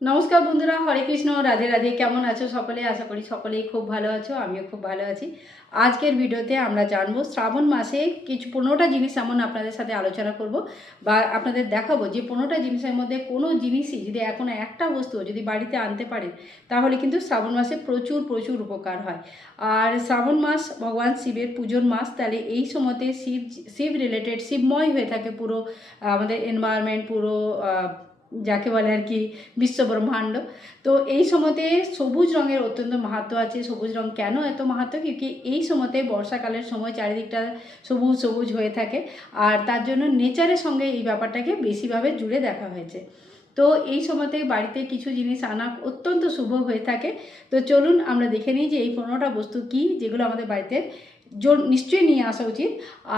নমস্কার বন্ধুরা, হরে কৃষ্ণ, রাধে রাধে। কেমন আছো সকলে? আশা করি সকলেই খুব ভালো আছো, আমিও খুব ভালো আছি। আজকের ভিডিওতে আমরা জানবো শ্রাবণ মাসে কিছু 15টা জিনিস এমন আপনাদের সাথে আলোচনা করব বা আপনাদের দেখাবো যে 15টা জিনিসের মধ্যে কোনো জিনিসই যদি এখন একটা বস্তু যদি বাড়িতে আনতে পারেন তাহলে কিন্তু শ্রাবণ মাসে প্রচুর প্রচুর উপকার হয়। আর শ্রাবণ মাস ভগবান শিবের পুজোর মাস, তাহলে এই সময়তে শিব রিলেটেড শিবময় হয়ে থাকে পুরো আমাদের এনভায়রনমেন্ট, পুরো যাকে বলে আর কি বিশ্বব্রহ্মাণ্ড। তো এই সময়তে সবুজ রঙের অত্যন্ত মাহাত্ম্য আছে। সবুজ রং কেন এত মাহাত্ম্য? কি এই সময়তে বর্ষাকালের সময় চারিদিকটা সবুজ সবুজ হয়ে থাকে, আর তার জন্য নেচারের সঙ্গে এই ব্যাপারটাকে বেশিভাবে জুড়ে দেখা হয়েছে। তো এই সময়তে বাড়িতে কিছু জিনিস আনা অত্যন্ত শুভ হয়ে থাকে। তো চলুন আমরা দেখে নিই যে এই 15টা বস্তু কী যেগুলো আমাদের বাড়িতে নিশ্চয়ই নিয়ে আসা উচিত।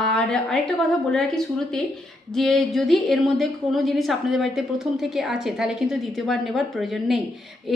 আর আরেকটা কথা বলে রাখি শুরুতে, যে যদি এর মধ্যে কোনো জিনিস আপনাদের বাড়িতে প্রথম থেকে আছে তাহলে কিন্তু দ্বিতীয়বার নেবার প্রয়োজন নেই।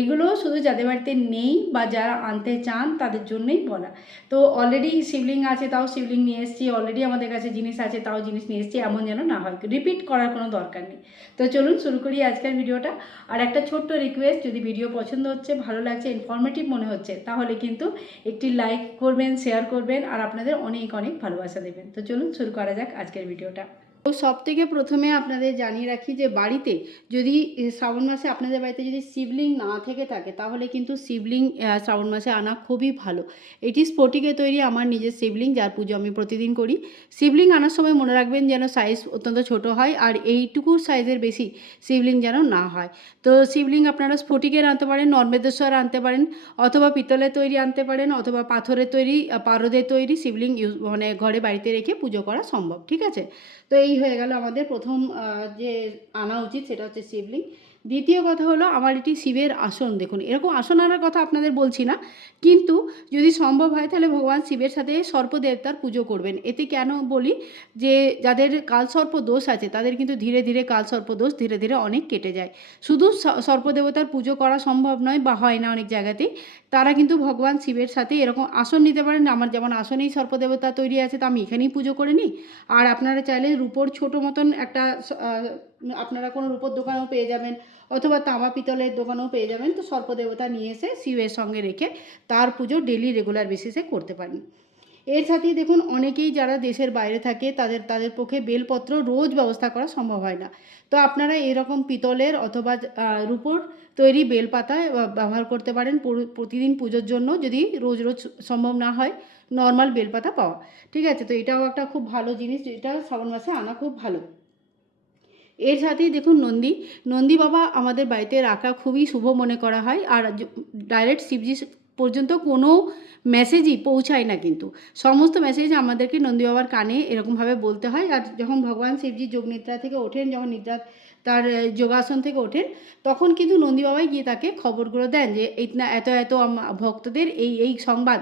এগুলো শুধু যাদের বাড়িতে নেই বা যারা আনতে চান তাদের জন্যই বলা। তো অলরেডি শিবলিঙ্গ আছে তাও শিবলিঙ্গ নিয়ে এসেছি, অলরেডি আমাদের কাছে জিনিস আছে তাও জিনিস নিয়ে এসেছি, এমন যেন না হয়। রিপিট করার কোনো দরকার নেই। তো চলুন শুরু করি আজকের ভিডিওটা। আর একটা ছোট্ট রিকোয়েস্ট, যদি ভিডিও পছন্দ হচ্ছে, ভালো লাগছে, ইনফরমেটিভ মনে হচ্ছে, তাহলে কিন্তু একটি লাইক করবেন, শেয়ার করবেন, আর আপনাদের অনেক অনেক ভালোবাসা দেবেন। তো চলুন শুরু করা যাক আজকের ভিডিওটা। তো সব থেকে প্রথমে আপনাদের জানিয়ে রাখি যে বাড়িতে যদি শ্রাবণ মাসে আপনাদের বাড়িতে যদি শিবলিঙ্গ না থেকে থাকে তাহলে কিন্তু শিবলিঙ্গ শ্রাবণ মাসে আনা খুবই ভালো। এটি স্ফটিকে তৈরি আমার নিজের শিবলিঙ্গ, যার পুজো আমি প্রতিদিন করি। শিবলিঙ্গ আনার সময় মনে রাখবেন যেন সাইজ অত্যন্ত ছোট হয়, আর এইটুকু সাইজের বেশি শিবলিঙ্গ যেন না হয়। তো শিবলিঙ্গ আপনারা স্ফটিকের আনতে পারেন, নর্মেদেশ্বর আনতে পারেন, অথবা পিতলের তৈরি আনতে পারেন, অথবা পাথরের তৈরি, পারদের তৈরি শিবলিঙ্গ মানে ঘরে বাড়িতে রেখে পুজো করা সম্ভব। ঠিক আছে? তো এই হয়ে গেল আমাদের প্রথম যে আনা উচিত, সেটা হচ্ছে শিবলিঙ্গ। দ্বিতীয় কথা হলো আমার এটি শিবের আসন। দেখুন, এরকম আসন আনার কথা আপনাদের বলছি না, কিন্তু যদি সম্ভব হয় তাহলে ভগবান শিবের সাথে সর্পদেবতার পুজো করবেন। এতে কেন বলি, যে যাদের কালসর্প দোষ আছে তাদের কিন্তু ধীরে ধীরে কালসর্প দোষ ধীরে ধীরে অনেক কেটে যায়। শুধু সর্পদেবতার পুজো করা সম্ভব নয় বা হয় না অনেক জায়গাতেই, তারা কিন্তু ভগবান শিবের সাথে এরকম আসন নিতে পারেন। আমার যেমন আসনেই সর্পদেবতা তৈরি আছে, তো আমি এখানেই পুজো করে নিই। আর আপনারা চাইলে রূপোর ছোটো মতন একটা আপনারা কোনো রূপোর দোকানেও পেয়ে যাবেন, অথবা তামা পিতলের দোকানেও পেয়ে যাবেন। তো সর্পদেবতা নিয়ে এসে শিবের সঙ্গে রেখে তার পুজো ডেলি রেগুলার বেসিসে করতে পারেন। এর সাথেই দেখুন, অনেকেই যারা দেশের বাইরে থাকে তাদের পক্ষে বেলপত্র রোজ ব্যবস্থা করা সম্ভব হয় না। তো আপনারা এরকম পিতলের অথবা রূপোর তৈরি বেলপাতা ব্যবহার করতে পারেন প্রতিদিন পুজোর জন্য, যদি রোজ রোজ সম্ভব না হয় নর্মাল বেলপাতা পাওয়া। ঠিক আছে? তো এটাও একটা খুব ভালো জিনিস, এটা শ্রাবণ মাসে আনা খুব ভালো। এর সাথেই দেখুন, নন্দী বাবা আমাদের বাড়িতে রাখা খুবই শুভ মনে করা হয়। আর ডাইরেক্ট শিবজি পর্যন্ত কোনো মেসেজই পৌঁছায় না, কিন্তু সমস্ত মেসেজ আমাদেরকে নন্দী বাবার কানে এরকমভাবে বলতে হয়। আর যখন ভগবান শিবজি যোগনিদ্রা থেকে ওঠেন, যখন নিদ্রা তার যোগাসন থেকে ওঠেন, তখন কিন্তু নন্দী বাবাই গিয়ে তাকে খবরগুলো দেন যে এত এত ভক্তদের এই এই সংবাদ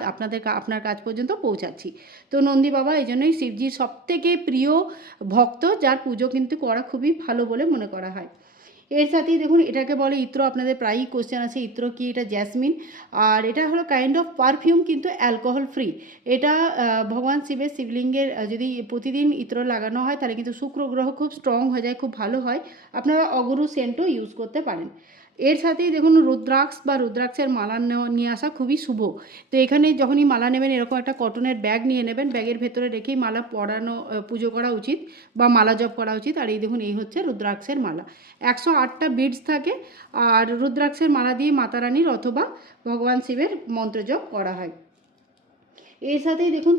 আপনার কাছ পর্যন্ত পৌঁছাচ্ছি। তো নন্দী বাবা এই জন্যই শিবজির সবথেকে প্রিয় ভক্ত, যার পুজো কিন্তু করা খুবই ভালো বলে মনে করা হয়। এর সাথেই দেখুন, এটাকে বলে ইত্র। আপনাদের প্রায়ই কোশ্চেন আছে ইত্র কি, এটা জ্যাসমিন। আর এটা হলো কাইন্ড অফ পারফিউম, কিন্তু অ্যালকোহল ফ্রি। এটা ভগবান শিবের শিবলিঙ্গের যদি প্রতিদিন ইত্র লাগানো হয় তাহলে কিন্তু শুক্র গ্রহ খুব স্ট্রং হয়ে যায়, খুব ভালো হয়। আপনারা অগুরু সেন্টও ইউজ করতে পারেন। এর সাথেই দেখুন, রুদ্রাক্ষ বা রুদ্রাক্ষের মালা নিয়ে আসা খুবই শুভ। তো এখানে যখনই মালা নেবেন এরকম একটা কটনের ব্যাগ নিয়ে নেবেন, ব্যাগের ভেতরে রেখেই মালা পরানো পুজো করা উচিত বা মালা জপ করা উচিত। আর এই দেখুন, এই হচ্ছে রুদ্রাক্ষের মালা। 108টা বিডস থাকে, আর রুদ্রাক্ষের মালা দিয়ে মাতা রানীর অথবা ভগবান শিবের মন্ত্রজপ করা হয়। এর সাথেই দেখুন,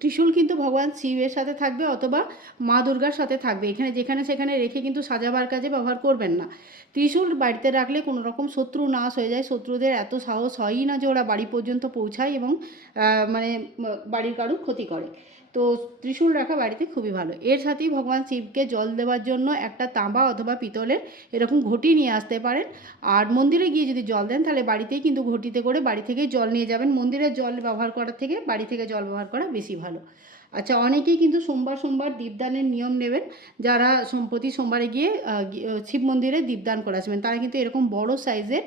ত্রিশূল কিন্তু ভগবান শিবের সাথে থাকবে অথবা মা দুর্গার সাথে থাকবে। এখানে যেখানে সেখানে রেখে কিন্তু সাজাবার কাজে ব্যবহার করবেন না। ত্রিশূল বাড়িতে রাখলে কোনো রকম শত্রু নাশ হয়ে যায়। শত্রুদের এত সাহস হয়ই না যে ওরা বাড়ি পর্যন্ত পৌঁছায় এবং মানে বাড়ির কারুর ক্ষতি করে। তো ত্রিশূল রাখা বাড়িতে খুবই ভালো। এর সাথেই ভগবান শিবকে জল দেওয়ার জন্য একটা তাঁবা অথবা পিতলের এরকম ঘটি নিয়ে আসতে পারেন। আর মন্দিরে গিয়ে যদি জল দেন তাহলে বাড়িতেই কিন্তু ঘটিতে করে বাড়ি থেকে জল নিয়ে যাবেন। মন্দিরের জল ব্যবহার করার থেকে বাড়ি থেকে জল ব্যবহার করা বেশি ভালো। আচ্ছা, অনেকেই কিন্তু সোমবার সোমবার দীপদানের নিয়ম নেবেন। যারা প্রতি সোমবারে গিয়ে শিব মন্দিরে দীপদান করে আসবেন, তারা কিন্তু এরকম বড় সাইজের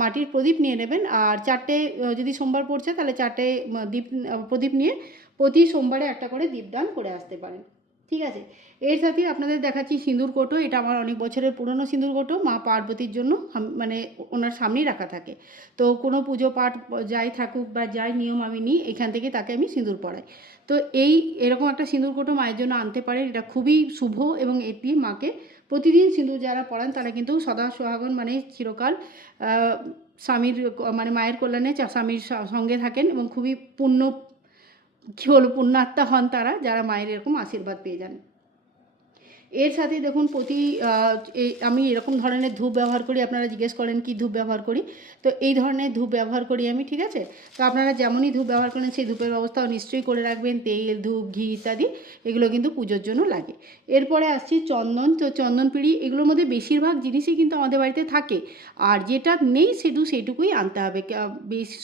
মাটির প্রদীপ নিয়ে নেবেন। আর 4টে যদি সোমবার পড়ছে তাহলে 4টে প্রদীপ নিয়ে প্রতি সোমবারে একটা করে দীপদান করে আসতে পারেন। ঠিক আছে। এর সাথে আপনাদের দেখাচ্ছি সিঁদুর কোটো। এটা আমার অনেক বছরের পুরনো সিঁদুর কোটো, মা পার্বতীর জন্য মানে ওনার সামনেই রাখা থাকে। তো কোনো পুজো পাঠ যাই থাকুক বা যাই নিয়ম আমি নিই, এখান থেকে তাকে আমি সিঁদুর পরাই। তো এরকম একটা সিঁদুর কোটো মায়ের জন্য আনতে পারেন। এটা খুবই শুভ এবং এটি মাকে প্রতিদিন সিঁদুর যারা পরান তারা কিন্তু সদা সোহাগন মানে চিরকাল স্বামীর মানে মায়ের কল্যাণে স্বামীর সঙ্গে থাকেন এবং খুবই কী বলবো পুণ্যাত্মা হন তারা, যারা মায়ের এরকম আশীর্বাদ পেয়ে যান। এর সাথে দেখুন আমি এরকম ধরনের ধূপ ব্যবহার করি। আপনারা জিজ্ঞেস করেন কি ধূপ ব্যবহার করি, তো এই ধরনের ধূপ ব্যবহার করি আমি, ঠিক আছে। তো আপনারা যেমনই ধূপ ব্যবহার করেন সেই ধূপের ব্যবস্থাও নিশ্চয়ই করে রাখবেন। তেল, ধূপ, ঘি ইত্যাদি এগুলো কিন্তু পুজোর জন্য লাগে। এরপরে আসছি চন্দন। তো চন্দন পিঁড়ি, এগুলোর মধ্যে বেশিরভাগ জিনিসই কিন্তু আমাদের বাড়িতে থাকে, আর যেটা নেই সেটুকুই আনতে হবে। বেশি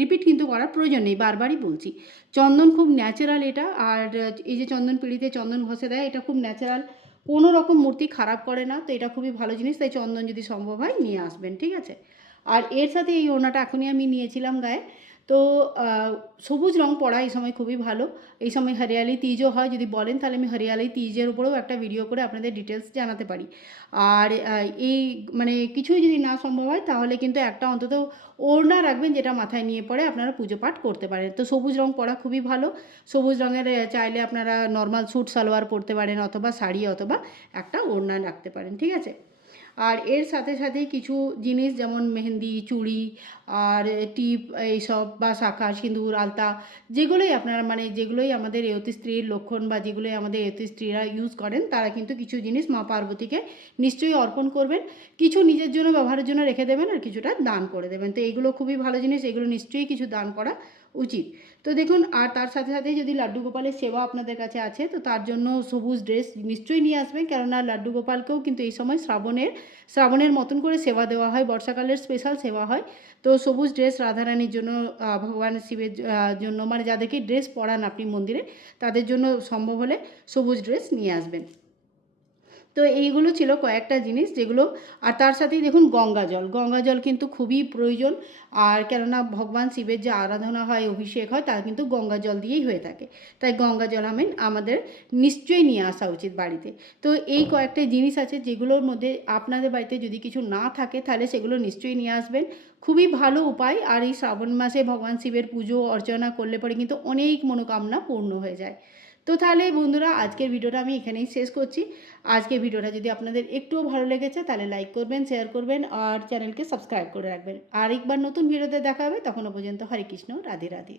রিপিট কিন্তু করার প্রয়োজন নেই, বারবারই বলছি। চন্দন খুব ন্যাচারাল এটা, আর এই যে চন্দন পিঁড়িতে চন্দন ঘষে দেয়, এটা খুব ন্যাচারাল, কোনো রকম মূর্তি খারাপ করে না। তো এটা খুবই ভালো জিনিস, তাই চন্দন যদি সম্ভব হয় নিয়ে আসবেন, ঠিক আছে। আর এর সাথে এই ওড়নাটা এখনই আমি নিয়েছিলাম গায়ে। তো সবুজ রং পরা এই সময় খুবই ভালো। এই সময় হরিয়ালি তিজও হয়, যদি বলেন তাহলে আমি হরিয়ালি তিজের উপরেও একটা ভিডিও করে আপনাদের ডিটেলস জানাতে পারি। আর এই মানে কিছুই যদি না সম্ভব হয় তাহলে কিন্তু একটা অন্তত ওড়না রাখবেন, যেটা মাথায় নিয়ে পরে আপনারা পুজো পাঠ করতে পারেন। তো সবুজ রং পরা খুবই ভালো। সবুজ রঙের চাইলে আপনারা নর্মাল স্যুট সালোয়ার পরতে পারেন, অথবা শাড়ি, অথবা একটা ওড়না রাখতে পারেন, ঠিক আছে। আর এর সাথে সাথে কিছু জিনিস যেমন মেহেন্দি, চুড়ি আর টিপ এইসব, বা শাঁখা, সিঁদুর, আলতা, যেগুলোই আমাদের এয়তী স্ত্রীর লক্ষণ, বা যেগুলোই আমাদের এয়তী স্ত্রীরা ইউজ করেন, তারা কিন্তু কিছু জিনিস মা পার্বতীকে নিশ্চয়ই অর্পণ করবেন। কিছু নিজের জন্য ব্যবহারের জন্য রেখে দেবেন, আর কিছুটা দান করে দেবেন। তো এইগুলো খুবই ভালো জিনিস, এগুলো নিশ্চয়ই কিছু দান করা উচিত। তো দেখুন, আর তার সাথে সাথে যদি লাড্ডু গোপালের সেবা আপনাদের কাছে আছে, তো তার জন্য সবুজ ড্রেস নিশ্চয়ই নিয়ে আসবেন, কেননা লাড্ডু গোপালকেও কিন্তু এই সময় শ্রাবণের মতন করে সেবা দেওয়া হয়, বর্ষাকালের স্পেশাল সেবা হয়। তো সবুজ ড্রেস রাধারানীর জন্য, ভগবান শিবের জন্য, মানে যাদেরকে ড্রেস পরান আপনি মন্দিরে, তাদের জন্য সম্ভব হলে সবুজ ড্রেস নিয়ে আসবেন। তো এইগুলো ছিল কয়েকটা জিনিস যেগুলো। আর তার সাথেই দেখুন গঙ্গা জল কিন্তু খুবই প্রয়োজন। আর কেননা ভগবান শিবের যে আরাধনা হয়, অভিষেক হয়, তা কিন্তু গঙ্গা জল দিয়েই হয়ে থাকে। তাই গঙ্গা জল আমাদের নিশ্চয়ই নিয়ে আসা উচিত বাড়িতে। তো এই কয়েকটা জিনিস আছে যেগুলোর মধ্যে আপনাদের বাড়িতে যদি কিছু না থাকে তাহলে সেগুলো নিশ্চয়ই নিয়ে আসবেন। খুবই ভালো উপায়। আর এই শ্রাবণ মাসে ভগবান শিবের পুজো অর্চনা করলে পরে কিন্তু অনেক মনোকামনা পূর্ণ হয়ে যায়। তো তাহলে বন্ধুরা, আজকের ভিডিওটা আমি এখানেই শেষ করছি। আজকের ভিডিওটা যদি আপনাদের একটুও ভালো লেগেছে তাহলে লাইক করবেন, শেয়ার করবেন, আর চ্যানেলকে সাবস্ক্রাইব করে রাখবেন। আর একবার নতুন ভিডিওতে দেখা হবে, তখনও পর্যন্ত হরে কৃষ্ণ, রাধে রাধে।